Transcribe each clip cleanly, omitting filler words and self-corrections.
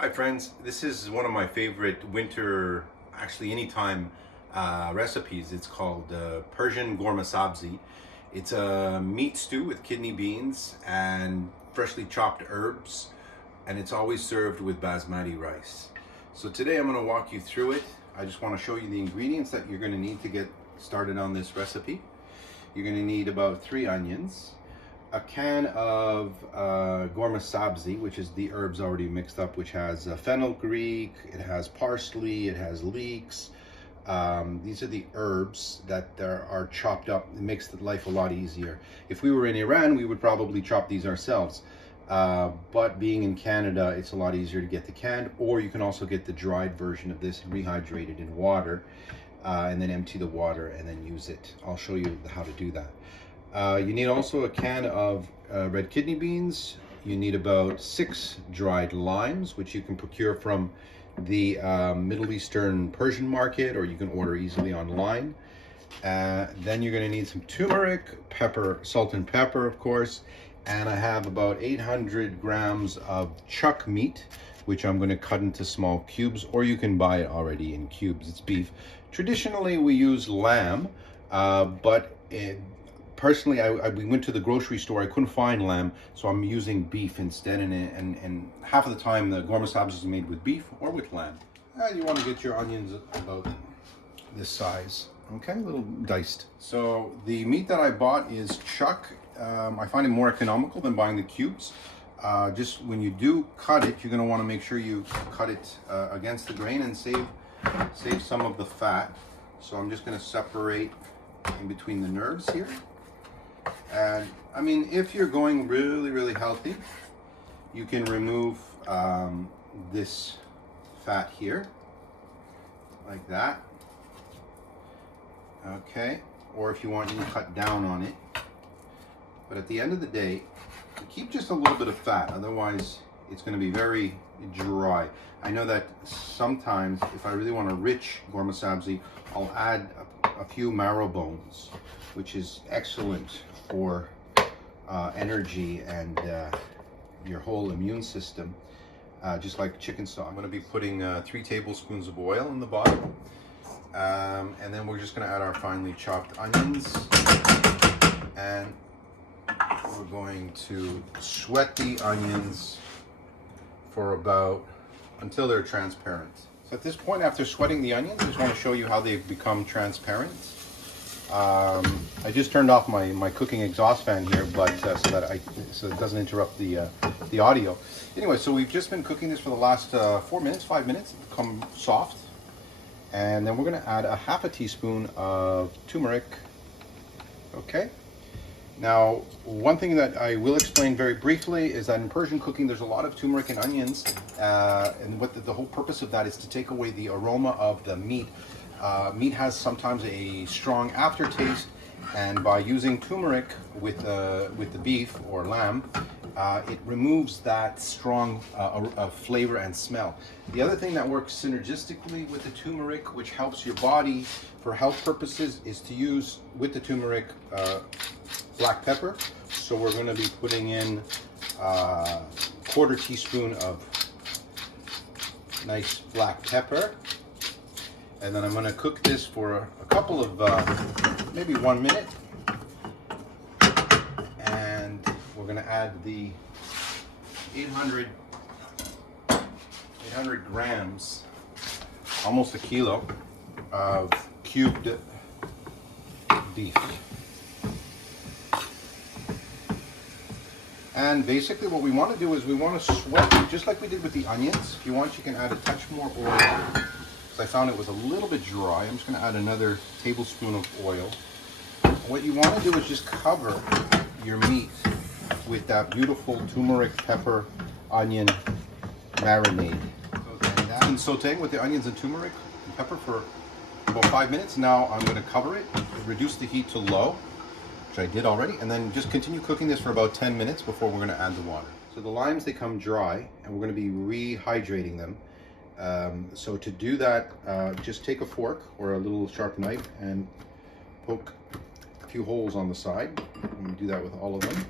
Hi friends, this is one of my favorite winter, actually anytime recipes. It's called Persian Ghormeh Sabzi. It's a meat stew with kidney beans and freshly chopped herbs, and it's always served with basmati rice. So today I'm going to walk you through it. I just want to show you the ingredients that you're going to need to get started on this recipe. You're going to need about 3 onions, a can of Ghormeh Sabzi, which is the herbs already mixed up, which has fenugreek, it has parsley, it has leeks. These are the herbs that are chopped up. It makes the life a lot easier. If we were in Iran, we would probably chop these ourselves. But being in Canada, it's a lot easier to get the canned, or you can also get the dried version of this rehydrated in water, and then empty the water and then use it. I'll show you how to do that. You need also a can of red kidney beans. You need about 6 dried limes, which you can procure from the Middle Eastern Persian market, or you can order easily online. Then you're going to need some turmeric, pepper, salt and pepper, of course. And I have about 800 grams of chuck meat, which I'm going to cut into small cubes, or you can buy it already in cubes. It's beef. Traditionally, we use lamb, but personally, we went to the grocery store. I couldn't find lamb, so I'm using beef instead. And half of the time, the Ghormeh Sabzi is made with beef or with lamb. And you want to get your onions about this size, okay, a little diced. So the meat that I bought is chuck. I find it more economical than buying the cubes. Just when you do cut it, you're going to want to make sure you cut it against the grain and save some of the fat. So I'm just going to separate in between the nerves here. And I mean, if you're going really healthy, you can remove this fat here, like that. Okay, or if you want, you can cut down on it. But at the end of the day, keep just a little bit of fat, otherwise it's going to be very dry. I know that sometimes if I really want a rich Ghormeh Sabzi, I'll add a few marrow bones, which is excellent for energy and your whole immune system, just like chicken stock. I'm going to be putting 3 tablespoons of oil in the bottom, and then we're just going to add our finely chopped onions, and we're going to sweat the onions for until they're transparent. So at this point, after sweating the onions, I just want to show you how they've become transparent. I just turned off my cooking exhaust fan here, but so it doesn't interrupt the audio. Anyway, so we've just been cooking this for the last 5 minutes. It's become soft, and then we're going to add a half a teaspoon of turmeric. Okay. Now, one thing that I will explain very briefly is that in Persian cooking, there's a lot of turmeric and onions, and what the whole purpose of that is to take away the aroma of the meat. Meat has sometimes a strong aftertaste, and by using turmeric with the beef or lamb, it removes that strong flavor and smell. The other thing that works synergistically with the turmeric, which helps your body for health purposes, is to use with the turmeric black pepper. So we're going to be putting in a 1/4 teaspoon of nice black pepper. And then I'm going to cook this for a couple of, maybe 1 minute. And we're going to add the 800 grams, almost a kilo, of cubed beef. And basically what we want to do is we want to sweat it just like we did with the onions. If you want, you can add a touch more oil. I found it was a little bit dry. I'm just going to add another tablespoon of oil. What you want to do is just cover your meat with that beautiful turmeric, pepper, onion marinade. And I've been sauteing with the onions and turmeric and pepper for about 5 minutes. Now I'm going to cover it, reduce the heat to low, which I did already, and then just continue cooking this for about 10 minutes before we're going to add the water. So the limes, they come dry, and we're going to be rehydrating them. So to do that, just take a fork or a little sharp knife and poke a few holes on the side. And we do that with all of them.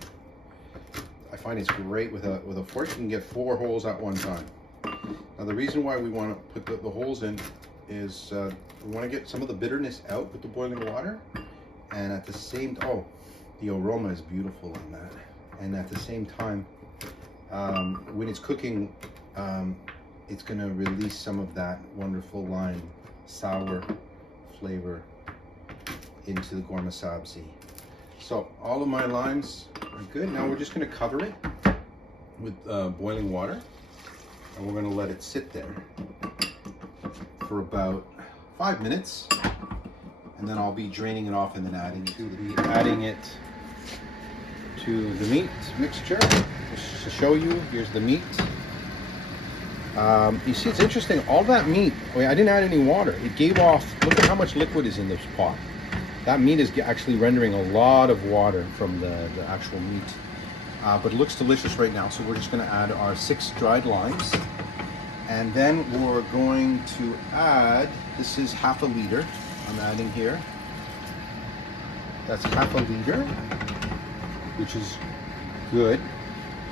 I find it's great with a fork. You can get 4 holes at one time. Now the reason why we want to put the holes in is we want to get some of the bitterness out with the boiling water, and at the same the aroma is beautiful in that. And at the same time, when it's cooking, it's going to release some of that wonderful lime sour flavor into the Ghormeh Sabzi. So all of my limes are good. Now we're just going to cover it with boiling water, and we're going to let it sit there for about 5 minutes, and then I'll be draining it off and then adding it to the meat mixture. Just to show you, here's the meat. You see, it's interesting, all that meat, I didn't add any water. It gave off, look at how much liquid is in this pot. That meat is actually rendering a lot of water from the actual meat. But it looks delicious right now, so we're just going to add our 6 dried limes. And then we're going to add, this is half a liter I'm adding here. That's half a liter, which is good.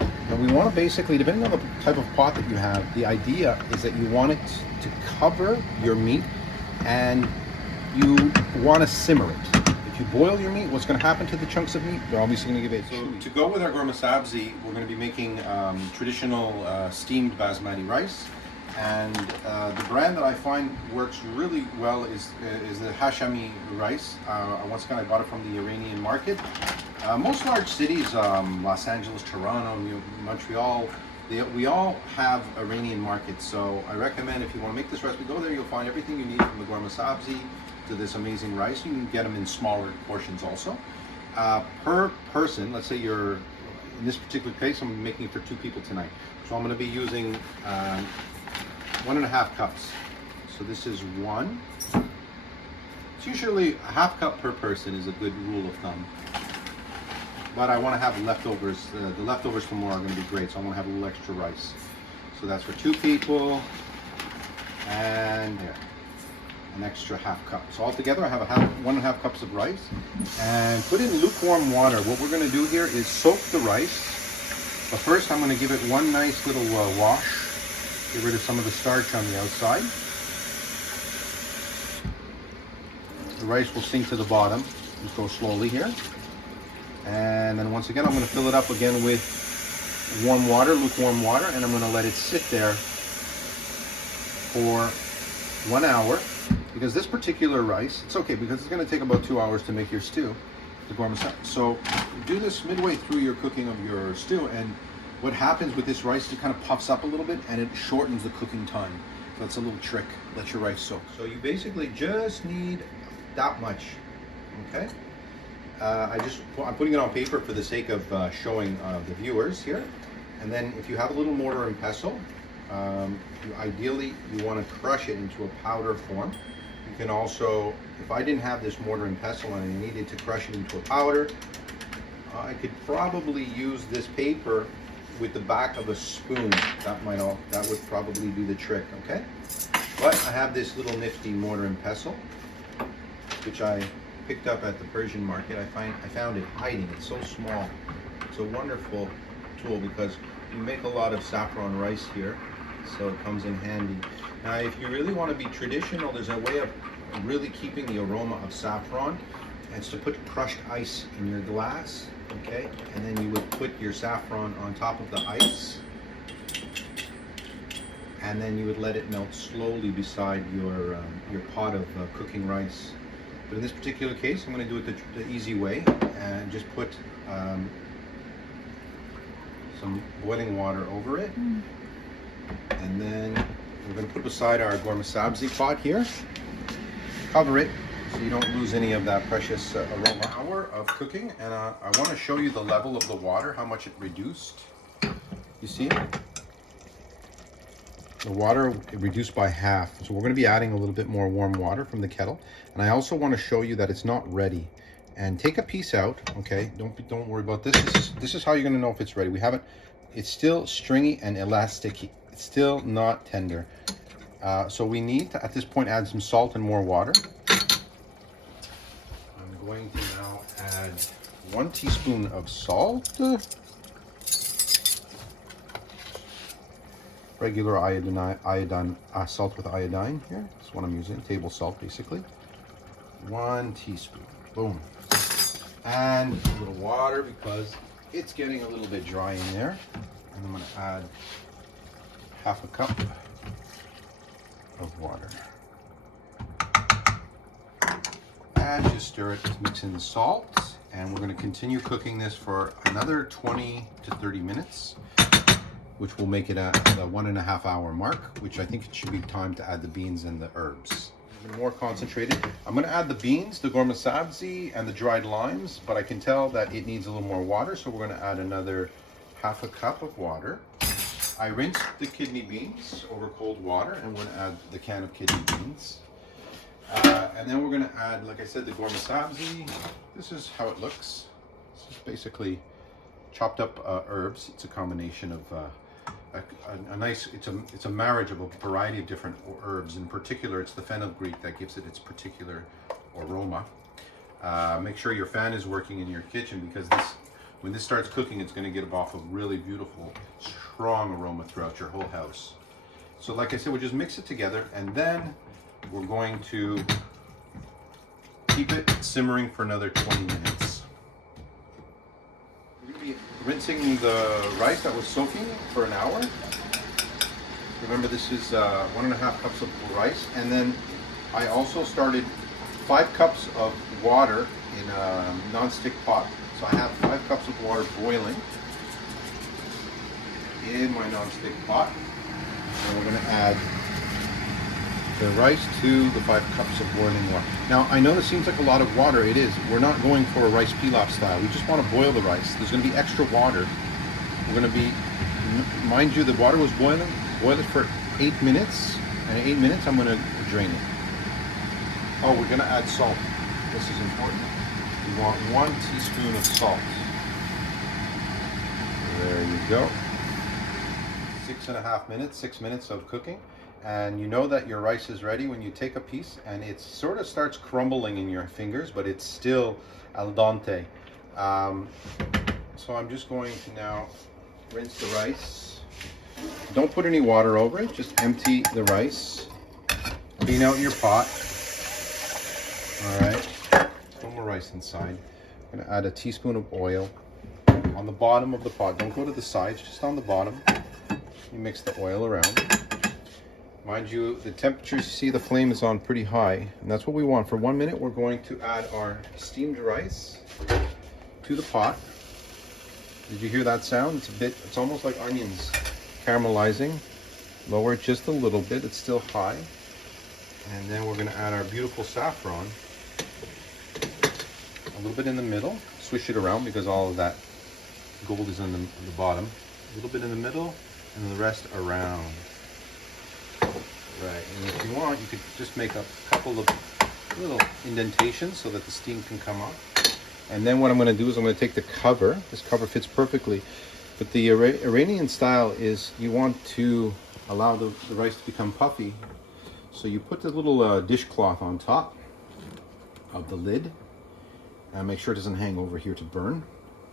And we want to basically, depending on the type of pot that you have, the idea is that you want it to cover your meat and you want to simmer it. If you boil your meat, what's going to happen to the chunks of meat? They're obviously going to give it. So to go with our Ghormeh Sabzi, we're going to be making traditional steamed basmati rice. And the brand that I find works really well is the Hashemi rice. Once again, I bought it from the Iranian market. Most large cities, Los Angeles, Toronto, Montreal, we all have Iranian markets. So I recommend, if you want to make this recipe, go there. You'll find everything you need, from the Ghormeh Sabzi to this amazing rice. You can get them in smaller portions also. Per person, let's say you're, in this particular case, I'm making it for 2 people tonight. So I'm going to be using 1.5 cups. So this is 1. It's usually a half cup per person is a good rule of thumb. But I want to have leftovers. The leftovers from more are going to be great, so I want to have a little extra rice. So that's for 2 people, and there, an extra half cup. So altogether, I have 1.5 cups of rice, and put in lukewarm water. What we're going to do here is soak the rice. But first, I'm going to give it one nice little wash. Get rid of some of the starch on the outside. The rice will sink to the bottom. Just go slowly here. And then once again, I'm going to fill it up again with warm water, lukewarm water, and I'm going to let it sit there for 1 hour. Because this particular rice, it's okay because it's going to take about 2 hours to make your stew, the Ghormeh Sabzi. So do this midway through your cooking of your stew, and what happens with this rice, it kind of puffs up a little bit and it shortens the cooking time. So that's a little trick. Let your rice soak. So you basically just need that much, okay? I'm putting it on paper for the sake of showing the viewers here. And then if you have a little mortar and pestle, ideally you want to crush it into a powder form. You can also, if I didn't have this mortar and pestle and I needed to crush it into a powder, I could probably use this paper with the back of a spoon. That would probably do the trick, okay? But I have this little nifty mortar and pestle, which I picked up at the Persian market. I found it hiding. It's so small. It's a wonderful tool because we make a lot of saffron rice here, so it comes in handy. Now, if you really want to be traditional, there's a way of really keeping the aroma of saffron. It's to put crushed ice in your glass, okay? And then you would put your saffron on top of the ice, and then you would let it melt slowly beside your pot of cooking rice. But in this particular case, I'm going to do it the easy way and just put some boiling water over it. And then we're going to put beside our Ghormeh Sabzi pot here. Cover it so you don't lose any of that precious aroma. Hour of cooking, and I want to show you the level of the water, how much it reduced. You see? The water reduced by half. So we're going to be adding a little bit more warm water from the kettle. And I also want to show you that it's not ready. And take a piece out, okay? Don't worry about this. This is how you're going to know if it's ready. We haven't. It's still stringy and elastic. It's still not tender. So we need to, at this point, add some salt and more water. I'm going to now add 1 teaspoon of salt. regular salt with iodine here. That's what I'm using, table salt basically. 1 teaspoon, boom. And a little water because it's getting a little bit dry in there. And I'm gonna add half a cup of water. And just stir it to mix in the salt. And we're gonna continue cooking this for another 20 to 30 minutes, which will make it at the 1.5 hour mark, which I think it should be time to add the beans and the herbs. More concentrated. I'm gonna add the beans, the Ghormeh Sabzi, and the dried limes, but I can tell that it needs a little more water, so we're gonna add another half a cup of water. I rinsed the kidney beans over cold water, and we're gonna add the can of kidney beans. And then we're gonna add, like I said, the Ghormeh Sabzi. This is how it looks. This is basically chopped up herbs. It's a combination of it's a marriage of a variety of different herbs. In particular, it's the fenugreek that gives it its particular aroma. Make sure your fan is working in your kitchen because when this starts cooking, it's going to give off a really beautiful, strong aroma throughout your whole house. So like I said, we'll just mix it together, and then we're going to keep it simmering for another 20 minutes. We're going to be rinsing the rice that was soaking for an hour. Remember, this is 1.5 cups of rice, and then I also started 5 cups of water in a non-stick pot. So I have 5 cups of water boiling in my non-stick pot, and we're going to add the rice to the 5 cups of boiling water. Now, I know this seems like a lot of water. It is. We're not going for a rice pilaf style. We just want to boil the rice. There's going to be extra water. We're going to be, mind you, the water was boiling. Boil it for 8 minutes. And in 8 minutes, I'm going to drain it. Oh, we're going to add salt. This is important. We want 1 teaspoon of salt. There you go. 6.5 minutes, 6 minutes of cooking. And you know that your rice is ready when you take a piece and it sort of starts crumbling in your fingers, but it's still al dente. So I'm just going to now rinse the rice. Don't put any water over it, just empty the rice. Clean out your pot. All right, no more rice inside. I'm gonna add a teaspoon of oil on the bottom of the pot. Don't go to the sides, just on the bottom. You mix the oil around. Mind you, the temperature, you see the flame is on pretty high, and that's what we want. For 1 minute, we're going to add our steamed rice to the pot. Did you hear that sound? It's almost like onions caramelizing. Lower it just a little bit, it's still high. And then we're gonna add our beautiful saffron. A little bit in the middle, swish it around because all of that gold is on the bottom. A little bit in the middle, and then the rest around. Right, and if you want, you could just make a couple of little indentations so that the steam can come up. And then what I'm going to do is I'm going to take the cover. This cover fits perfectly. But the Iranian style is you want to allow the rice to become puffy. So you put the little dishcloth on top of the lid. And make sure it doesn't hang over here to burn.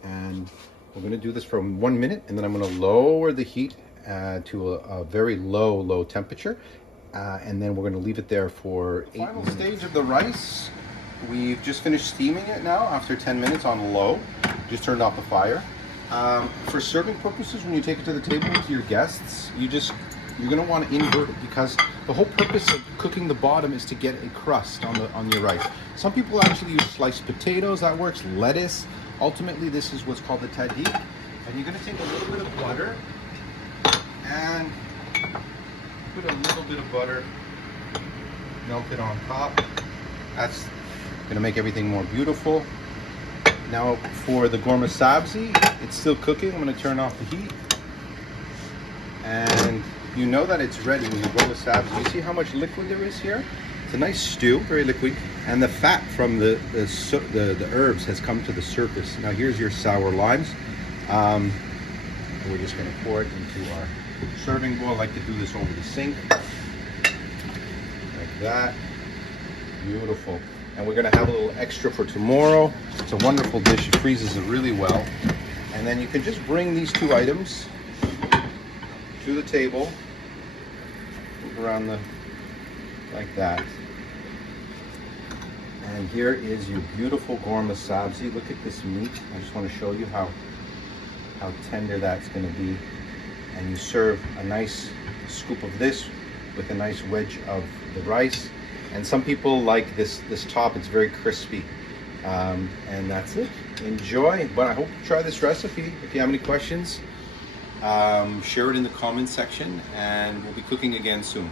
And we're going to do this for 1 minute. And then I'm going to lower the heat to a very low temperature. And then we're going to leave it there for 8 minutes. Final stage of the rice. We've just finished steaming it now after 10 minutes on low. Just turned off the fire. For serving purposes, when you take it to the table with your guests, you're going to want to invert it because the whole purpose of cooking the bottom is to get a crust on your rice. Some people actually use sliced potatoes. That works. Lettuce. Ultimately, this is what's called the tadik. And you're going to take a little bit of butter and put a little bit of butter, melt it on top. That's going to make everything more beautiful. Now for the Ghormeh Sabzi, it's still cooking. I'm going to turn off the heat. And you know that it's ready when you Ghormeh Sabzi. You see how much liquid there is here? It's a nice stew, very liquid. And the fat from the herbs has come to the surface. Now here's your sour limes. And we're just going to pour it into our serving bowl. I like to do this over the sink. Like that. Beautiful. And we're going to have a little extra for tomorrow. It's a wonderful dish. It freezes it really well. And then you can just bring these 2 items to the table around the, like that. And here is your beautiful Ghormeh Sabzi. Look at this meat. I just want to show you how tender that's going to be. And you serve a nice scoop of this with a nice wedge of the rice. And some people like this top, it's very crispy. And that's it. Enjoy. But I hope you try this recipe. If you have any questions, share it in the comment section, and we'll be cooking again soon.